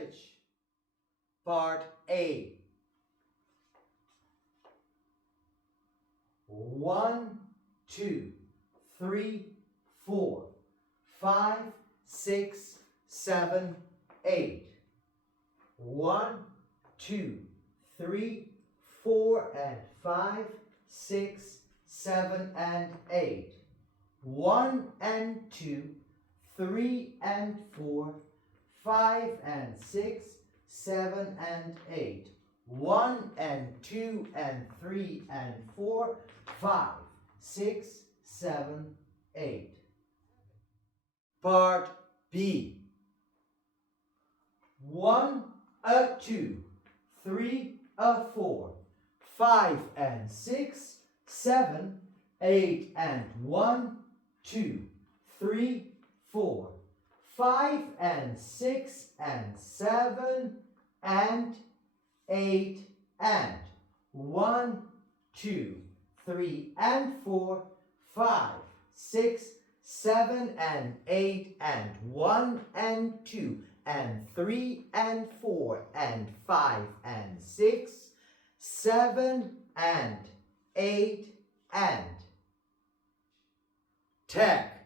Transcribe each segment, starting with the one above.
Savage. Part A. 1, 2, 3, 4, 5, 6, 7, 8. 1, 2, 3, 4, and 5, 6, 7, and 8. 1 and 2, 3 and 4, 5 and 6, 7 and 8. 1 and 2 and 3 and 4, 5, 6, 7, 8. Part B. 1, 2, 3, 4, 5 and 6, 7, 8 and 1, 2, 3, 4, 5 and 6 and 7 and 8 and 1, 2, 3 and 4, 5, 6, 7 and 8 and 1 and 2 and 3 and 4 and 5 and 6, 7 and 8 and tech.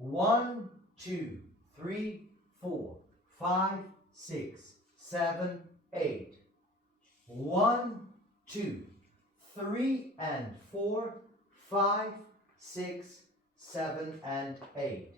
1, 2, 3, 4, 5, 6, 7, 8. 1, 2, 3 and 4, 5, 6, 7 and 8.